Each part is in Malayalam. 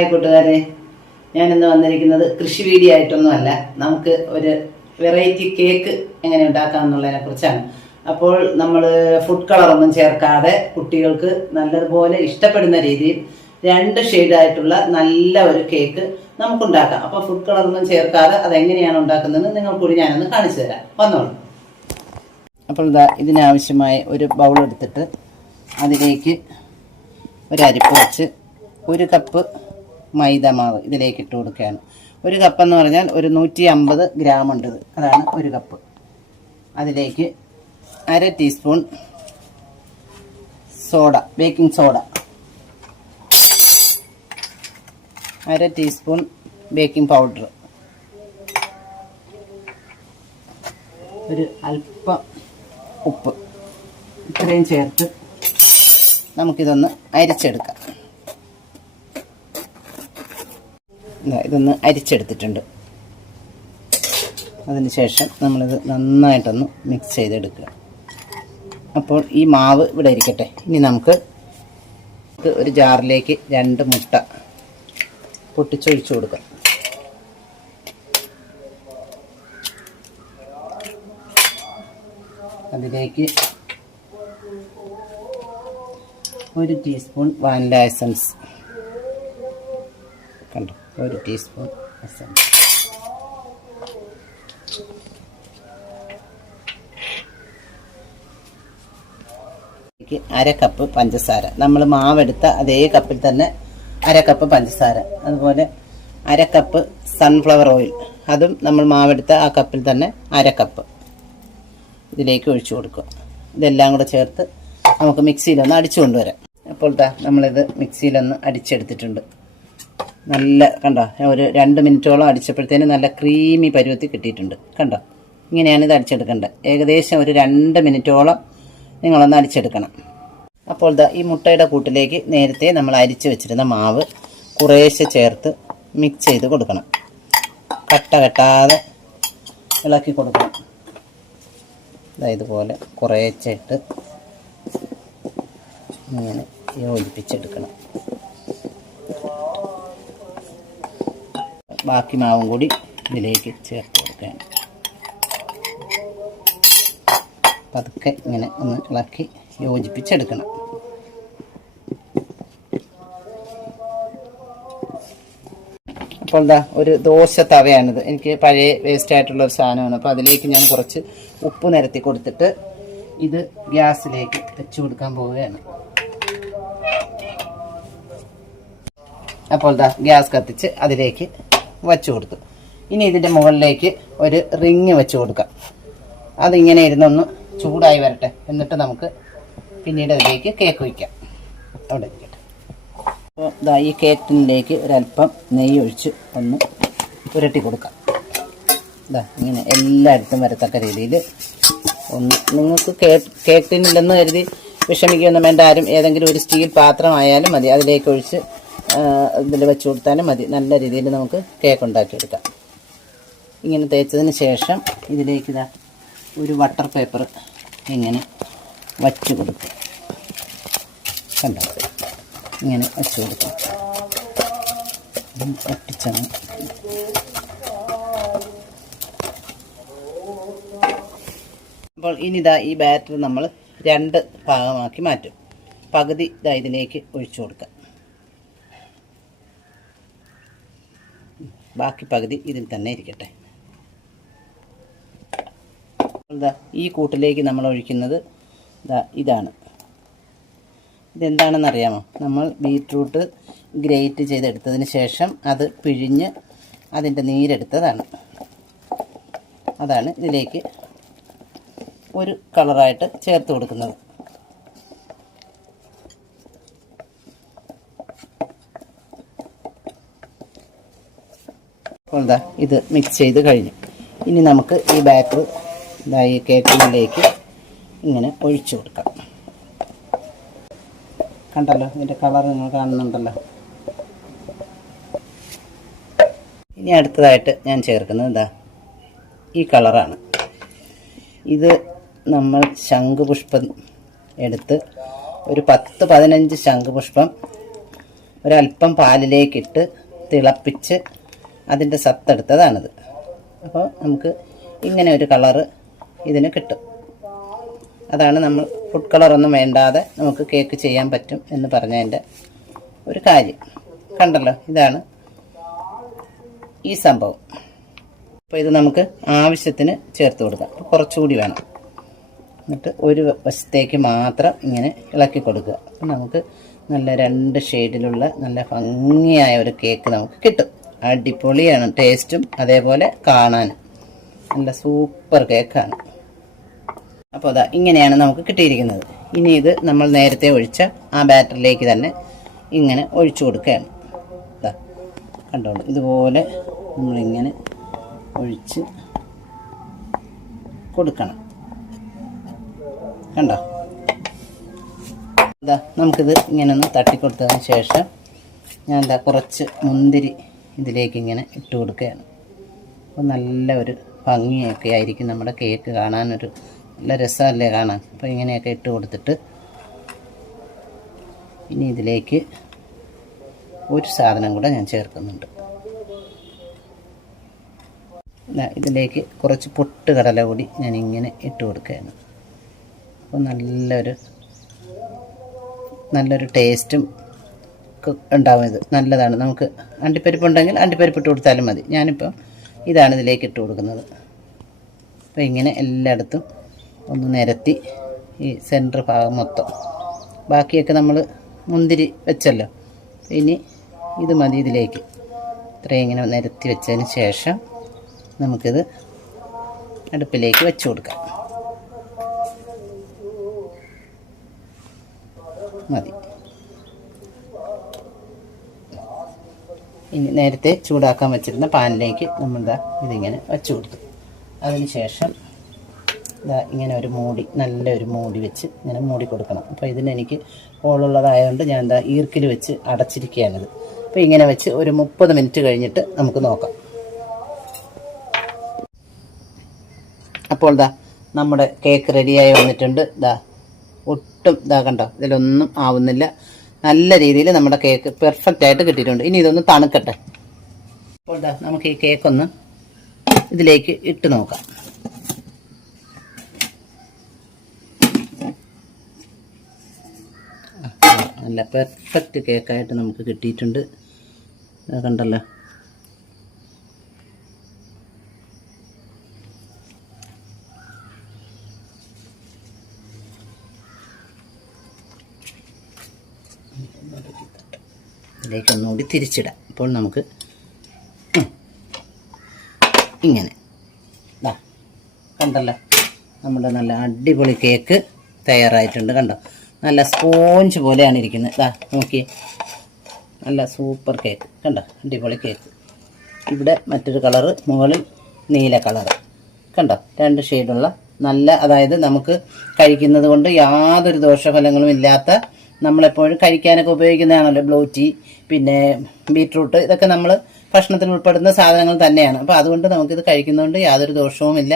ഹായ് കൂട്ടുകാരെ. ഞാനിന്ന് വന്നിരിക്കുന്നത് കൃഷി വീഡിയോ ആയിട്ടൊന്നുമല്ല നമുക്ക് ഒരു വെറൈറ്റി കേക്ക് എങ്ങനെ ഉണ്ടാക്കാം എന്നുള്ളതിനെ കുറിച്ചാണ്. അപ്പോൾ നമ്മൾ ഫുഡ് കളറൊന്നും ചേർക്കാതെ കുട്ടികൾക്ക് നല്ലതുപോലെ ഇഷ്ടപ്പെടുന്ന രീതിയിൽ രണ്ട് ഷെയ്ഡായിട്ടുള്ള നല്ല ഒരു കേക്ക് നമുക്കുണ്ടാക്കാം. അപ്പോൾ ഫുഡ് കളറൊന്നും ചേർക്കാതെ അതെങ്ങനെയാണ് ഉണ്ടാക്കുന്നതെന്ന് നിങ്ങൾ കൂടി ഞാനൊന്ന് കാണിച്ചു തരാം. വന്നോളൂ. അപ്പോൾ ഇതാ ഇതിനാവശ്യമായ ഒരു ബൗൾ എടുത്തിട്ട് അതിലേക്ക് ഒരു അരിപ്പ് വെച്ച് ഒരു കപ്പ് മൈദ മാവ് ഇതിലേക്ക് ഇട്ട് കൊടുക്കുകയാണ്. ഒരു കപ്പ് എന്ന് പറഞ്ഞാൽ ഒരു നൂറ്റി അമ്പത് ഗ്രാം ഉണ്ട് അതാണ് ഒരു കപ്പ്. അതിലേക്ക് അര ടീസ്പൂൺ സോഡ ബേക്കിംഗ് സോഡ. അര ടീസ്പൂൺ ബേക്കിംഗ് പൗഡർ. ഒരു അല്പം ഉപ്പ്. ഇത്രയും ചേർത്ത് നമുക്കിതൊന്ന് അരിച്ചെടുക്കാം ഇതാ, ഇതൊന്ന് അരിച്ചെടുത്തിട്ടുണ്ട്. അതിനുശേഷം നമ്മളിത് നന്നായിട്ടൊന്ന് മിക്സ് ചെയ്തെടുക്കുക. അപ്പോൾ ഈ മാവ് ഇവിടെ ഇരിക്കട്ടെ. ഇനി നമുക്ക് ഒരു ജാറിലേക്ക് രണ്ട് മുട്ട പൊട്ടിച്ചൊഴിച്ചു കൊടുക്കാം. അതിലേക്ക് ഒരു ടീസ്പൂൺ വാനില എസൻസ് കണ്ടോ? ഒരു ടീസ്പൂൺ ഇതിലേക്ക് അര കപ്പ് പഞ്ചസാര. നമ്മൾ മാവെടുത്ത അതേ കപ്പിൽ തന്നെ അര കപ്പ് പഞ്ചസാര. അതുപോലെ അര കപ്പ് സൺഫ്ലവർ ഓയിൽ അതും നമ്മൾ മാവെടുത്ത ആ കപ്പിൽ തന്നെ അര കപ്പ് ഇതിലേക്ക് ഒഴിച്ചു കൊടുക്കുക. ഇതെല്ലാം കൂടെ ചേർത്ത് നമുക്ക് മിക്സിയിലൊന്ന് അടിച്ചു കൊണ്ടുവരാം. അപ്പോൾ താ നമ്മളിത് മിക്സിയിലൊന്ന് അടിച്ചെടുത്തിട്ടുണ്ട്. നല്ല കണ്ടോ? ഒരു രണ്ട് മിനിറ്റോളം അടിച്ചപ്പോഴത്തേന് നല്ല ക്രീമി പരുവത്തിൽ കിട്ടിയിട്ടുണ്ട്. കണ്ടോ? ഇങ്ങനെയാണ് ഇത് അടിച്ചെടുക്കേണ്ടത്. ഏകദേശം ഒരു രണ്ട് മിനിറ്റോളം നിങ്ങളൊന്ന് അടിച്ചെടുക്കണം. അപ്പോൾ ഇതാ ഈ മുട്ടയുടെ കൂട്ടിലേക്ക് നേരത്തെ നമ്മൾ അരിച്ചു വെച്ചിരുന്ന മാവ് കുറേശ്ശെ ചേർത്ത് മിക്സ് ചെയ്ത് കൊടുക്കണം. കട്ട കെട്ടാതെ ഇളക്കി കൊടുക്കണം. ഇതുപോലെ കുറേശ്ശെ ഇട്ട് ഇങ്ങനെ യോജിപ്പിച്ചെടുക്കണം. ബാക്കി മാവും കൂടി ഇതിലേക്ക് ചേർത്ത് കൊടുക്കുകയാണ്. പതുക്കെ ഇങ്ങനെ ഒന്ന് ഇളക്കി യോജിപ്പിച്ചെടുക്കണം. അപ്പോൾ എന്താ ഒരു ദോശ തവയാണിത്. എനിക്ക് പഴയ വേസ്റ്റ് ആയിട്ടുള്ള ഒരു സാധനമാണ്. അപ്പോൾ അതിലേക്ക് ഞാൻ കുറച്ച് ഉപ്പ് നിരത്തി കൊടുത്തിട്ട് ഇത് ഗ്യാസിലേക്ക് വെച്ച് കൊടുക്കാൻ പോവുകയാണ്. അപ്പോൾ എന്താ ഗ്യാസ് കത്തിച്ച് അതിലേക്ക് വച്ചു കൊടുത്തു. ഇനി ഇതിന്റെ മുകളിലേക്ക് ഒരു റിങ് വെച്ച് കൊടുക്കാം. അതിങ്ങനെ ഇരുന്നൊന്ന് ചൂടായി വരട്ടെ. എന്നിട്ട് നമുക്ക് പിന്നീട് അതിലേക്ക് കേക്ക് വയ്ക്കാം അവിടെ അപ്പോൾ ഇതാ ഈ കേക്കിലേക്ക് ഒരല്പം നെയ്യ് ഒഴിച്ച് ഒന്ന് പുരട്ടി കൊടുക്കാം. ഇതാ ഇങ്ങനെ എല്ലായിടത്തും വരത്തക്ക രീതിയിൽ ഒന്ന് നിങ്ങൾക്ക് കേക്ക് കേക്ക് ടിന്നില്ലെന്ന് കരുതി വിഷമിക്കുകയൊന്നും വേണ്ട. ആരും ഏതെങ്കിലും ഒരു സ്റ്റീൽ പാത്രമായാലും മതി. അതിലേക്ക് ഒഴിച്ച് ഇതിൽ വെച്ച് കൊടുത്താലും മതി. നല്ല രീതിയിൽ നമുക്ക് കേക്ക് ഉണ്ടാക്കിയെടുക്കാം. ഇങ്ങനെ തേച്ചതിന് ശേഷം ഇതിലേക്ക് ഇതാ ഒരു വട്ടർ പേപ്പർ ഇങ്ങനെ വച്ച് കൊടുക്കും. കണ്ടോ? ഇങ്ങനെ വച്ച് കൊടുക്കും. ഒട്ടിച്ചാണ്. അപ്പോൾ ഇനിതാ ഈ ബാറ്റർ നമ്മൾ രണ്ട് ഭാഗമാക്കി മാറ്റും. പകുതി ഇതാ ഇതിലേക്ക് ഒഴിച്ചു കൊടുക്കാം. ബാക്കി പകുതി ഇതിൽ തന്നെ ഇരിക്കട്ടെ. ഈ കൂട്ടിലേക്ക് നമ്മൾ ഒഴിക്കുന്നത് ഇതാ ഇതാണ്. ഇതെന്താണെന്ന് അറിയാമോ നമ്മൾ ബീറ്റ്റൂട്ട് ഗ്രേറ്റ് ചെയ്തെടുത്തതിന് ശേഷം അത് പിഴിഞ്ഞ് അതിന്റെ നീരെടുത്തതാണ്. അതാണ് ഇതിലേക്ക് ഒരു കളറായിട്ട് ചേർത്ത് കൊടുക്കുന്നത്. ദാ ഇത് മിക്സ് ചെയ്ത് കഴിഞ്ഞു. ഇനി നമുക്ക് ഈ ബാറ്റർ ഇതാ ഈ കേക്കിലേക്ക് ഇങ്ങനെ ഒഴിച്ചു കൊടുക്കാം. കണ്ടല്ലോ ഇതിന്റെ കളർ നിങ്ങൾ കാണുന്നുണ്ടല്ലോ. ഇനി അടുത്തതായിട്ട് ഞാൻ ചേർക്കുന്നത് എന്താ ഈ കളറാണ് ഇത് നമ്മൾ ശംഖുപുഷ്പം എടുത്ത് ഒരു പത്ത് പതിനഞ്ച് ശംഖുപുഷ്പം ഒരല്പം പാലിലേക്കിട്ട് തിളപ്പിച്ച് അതിന്റെ സത്തെടുത്തതാണിത്. അപ്പോൾ നമുക്ക് ഇങ്ങനെ ഒരു കളറ് ഇതിന് കിട്ടും. അതാണ് നമ്മൾ ഫുഡ് കളറൊന്നും വേണ്ടാതെ നമുക്ക് കേക്ക് ചെയ്യാൻ പറ്റും എന്ന് പറഞ്ഞതിന്റെ ഒരു കാര്യം. കണ്ടല്ലോ ഇതാണ് ഈ സംഭവം. അപ്പോൾ ഇത് നമുക്ക് ആവശ്യത്തിന് ചേർത്ത് കൊടുക്കാം. കുറച്ചുകൂടി വേണം. എന്നിട്ട് ഒരു വശത്തേക്ക് മാത്രം ഇങ്ങനെ ഇളക്കി കൊടുക്കുക. അപ്പം നമുക്ക് നല്ല രണ്ട് ഷെയ്ഡിലുള്ള നല്ല ഭംഗിയായ ഒരു കേക്ക് നമുക്ക് കിട്ടും. അടിപൊളിയാണ് ടേസ്റ്റും അതേപോലെ കാണാനും. നല്ല സൂപ്പർ കേക്കാണ് അപ്പോൾ അതാ ഇങ്ങനെയാണ് നമുക്ക് കിട്ടിയിരിക്കുന്നത്. ഇനി ഇത് നമ്മൾ നേരത്തെ ഒഴിച്ച ആ ബാറ്ററിലേക്ക് തന്നെ ഇങ്ങനെ ഒഴിച്ചു കൊടുക്കുകയാണ്. ഇതാ കണ്ടോളൂ ഇതുപോലെ നമ്മളിങ്ങനെ ഒഴിച്ച് കൊടുക്കണം. കണ്ടോ? ഇതാ നമുക്കിത് ഇങ്ങനെ ഒന്ന് തട്ടിക്കൊടുത്തതിന് ശേഷം ഞാൻ എന്താ കുറച്ച് മുന്തിരി ഇതിലേക്ക് ഇങ്ങനെ ഇട്ട് കൊടുക്കുകയാണ്. അപ്പോൾ നല്ല ഒരു ഭംഗിയൊക്കെ ആയിരിക്കും നമ്മുടെ കേക്ക് കാണാനൊരു നല്ല രസമല്ലേ കാണാൻ? അപ്പോൾ ഇങ്ങനെയൊക്കെ ഇട്ട് കൊടുത്തിട്ട് ഇനി ഇതിലേക്ക് ഒരു സാധനം കൂടെ ഞാൻ ചേർക്കുന്നുണ്ട്. ഇതിലേക്ക് കുറച്ച് പൊട്ട് കടല കൂടി ഞാൻ ഇങ്ങനെ ഇട്ട് കൊടുക്കുകയാണ്. അപ്പോൾ നല്ലൊരു നല്ലൊരു ടേസ്റ്റും ഉണ്ടാവും ഇത് നല്ലതാണ്. നമുക്ക് അണ്ടിപ്പരിപ്പ് ഉണ്ടെങ്കിൽ അണ്ടിപ്പരിപ്പ് ഇട്ട് കൊടുത്താലും മതി. ഞാനിപ്പോൾ ഇതാണ് ഇതിലേക്ക് ഇട്ട് കൊടുക്കുന്നത്. അപ്പോൾ ഇങ്ങനെ എല്ലായിടത്തും ഒന്ന് നിരത്തി ഈ സെന്റർ ഭാഗം മൊത്തം. ബാക്കിയൊക്കെ നമ്മൾ മുന്തിരി വെച്ചല്ലോ. ഇനി ഇത് മതി ഇതിലേക്ക്. ഇത്രയും ഇങ്ങനെ നിരത്തി വെച്ചതിന് ശേഷം നമുക്കിത് അടുപ്പിലേക്ക് വെച്ച് കൊടുക്കാം. മതി. ഇനി നേരത്തെ ചൂടാക്കാൻ വെച്ചിരുന്ന പാനിലേക്ക് നമ്മൾ ദാ ഇതിങ്ങനെ വെച്ച് കൊടുത്തു. അതിന് ശേഷം ഇതാ ഇങ്ങനെ ഒരു മൂടി നല്ലൊരു മൂടി വെച്ച് ഇങ്ങനെ മൂടി കൊടുക്കണം. അപ്പോൾ ഇതിന് എനിക്ക് ഹോളുള്ളതായതുകൊണ്ട് ഞാൻ എന്താ ഈർക്കിൽ വെച്ച് അടച്ചിരിക്കുകയാണിത് അപ്പോൾ ഇങ്ങനെ വെച്ച് ഒരു മുപ്പത് മിനിറ്റ് കഴിഞ്ഞിട്ട് നമുക്ക് നോക്കാം. അപ്പോൾ ദാ നമ്മുടെ കേക്ക് റെഡിയായി വന്നിട്ടുണ്ട്. ദാ ഒട്ടും ഇതാ കണ്ടോ ഇതിലൊന്നും ആവുന്നില്ല. നല്ല രീതിയിൽ നമ്മുടെ കേക്ക് പെർഫെക്റ്റ് ആയിട്ട് കിട്ടിയിട്ടുണ്ട്. ഇനി ഇതൊന്ന് തണുക്കട്ടെ. അപ്പോൾ ദാ നമുക്ക് ഈ കേക്ക് ഒന്ന് ഇതിലേക്ക് ഇട്ട് നോക്കാം. നല്ല പെർഫെക്റ്റ് കേക്കായിട്ട് നമുക്ക് കിട്ടിയിട്ടുണ്ട്. കണ്ടല്ലോ. ഇതിലേക്ക് ഒന്നുകൂടി തിരിച്ചിടാം. അപ്പോൾ നമുക്ക് ഇങ്ങനെ. ഇതാ കണ്ടല്ലോ? നമ്മുടെ നല്ല അടിപൊളി കേക്ക് തയ്യാറായിട്ടുണ്ട് കണ്ടോ? നല്ല സ്പോഞ്ച് പോലെയാണ് ഇരിക്കുന്നത്. ഇതാ നോക്കി നല്ല സൂപ്പർ കേക്ക്. കണ്ടോ? അടിപൊളി കേക്ക്. ഇവിടെ മറ്റൊരു കളറ് മുകളിൽ നീല കളറ്. കണ്ടോ? രണ്ട് ഷെയ്ഡുള്ള നല്ല അതായത് നമുക്ക് കഴിക്കുന്നത് കൊണ്ട് യാതൊരു ദോഷഫലങ്ങളും ഇല്ലാത്ത നമ്മളെപ്പോഴും കഴിക്കാനൊക്കെ ഉപയോഗിക്കുന്നതാണല്ലോ ബ്ലൂ ടീ പിന്നെ ബീട്രൂട്ട് ഇതൊക്കെ നമ്മൾ ഭക്ഷണത്തിൽ ഉൾപ്പെടുന്ന സാധനങ്ങൾ തന്നെയാണ്. അപ്പോൾ അതുകൊണ്ട് നമുക്കിത് കഴിക്കുന്നതുകൊണ്ട് യാതൊരു ദോഷവുമില്ല.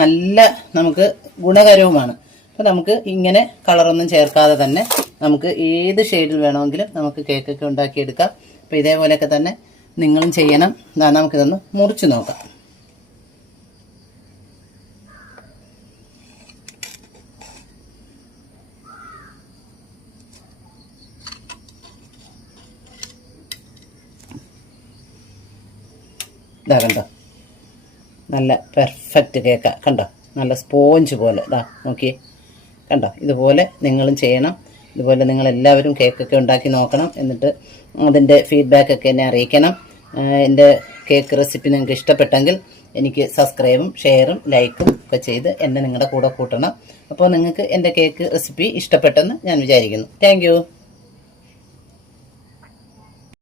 നല്ല നമുക്ക് ഗുണകരവുമാണ്. അപ്പോൾ നമുക്ക് ഇങ്ങനെ കളറൊന്നും ചേർക്കാതെ തന്നെ നമുക്ക് ഏത് ഷെയ്ഡിൽ വേണമെങ്കിലും നമുക്ക് കേക്കൊക്കെ ഉണ്ടാക്കിയെടുക്കാം. അപ്പോൾ ഇതേപോലെയൊക്കെ തന്നെ നിങ്ങളും ചെയ്യണം. എന്നാൽ നമുക്കിതൊന്ന് മുറിച്ച് നോക്കാം. ഇതാ കണ്ടോ? നല്ല പെർഫെക്റ്റ് കേക്ക്. കണ്ടോ? നല്ല സ്പോഞ്ച് പോലെ. ഇതാ നോക്കിയേ. കണ്ടോ? ഇതുപോലെ നിങ്ങളും ചെയ്യണം. ഇതുപോലെ നിങ്ങൾ എല്ലാവരും കേക്കൊക്കെ ഉണ്ടാക്കി നോക്കണം. എന്നിട്ട് അതിന്റെ ഫീഡ്ബാക്ക് ഒക്കെ എന്നെ അറിയിക്കണം. എന്റെ കേക്ക് റെസിപ്പി നിങ്ങൾക്ക് ഇഷ്ടപ്പെട്ടെങ്കിൽ എനിക്ക് സബ്സ്ക്രൈബും ഷെയറും ലൈക്കും ഒക്കെ ചെയ്ത് എന്നെ നിങ്ങളുടെ കൂടെ കൂട്ടണം. അപ്പോൾ നിങ്ങൾക്ക് എന്റെ കേക്ക് റെസിപ്പി ഇഷ്ടപ്പെട്ടെന്ന് ഞാൻ വിചാരിക്കുന്നു. താങ്ക്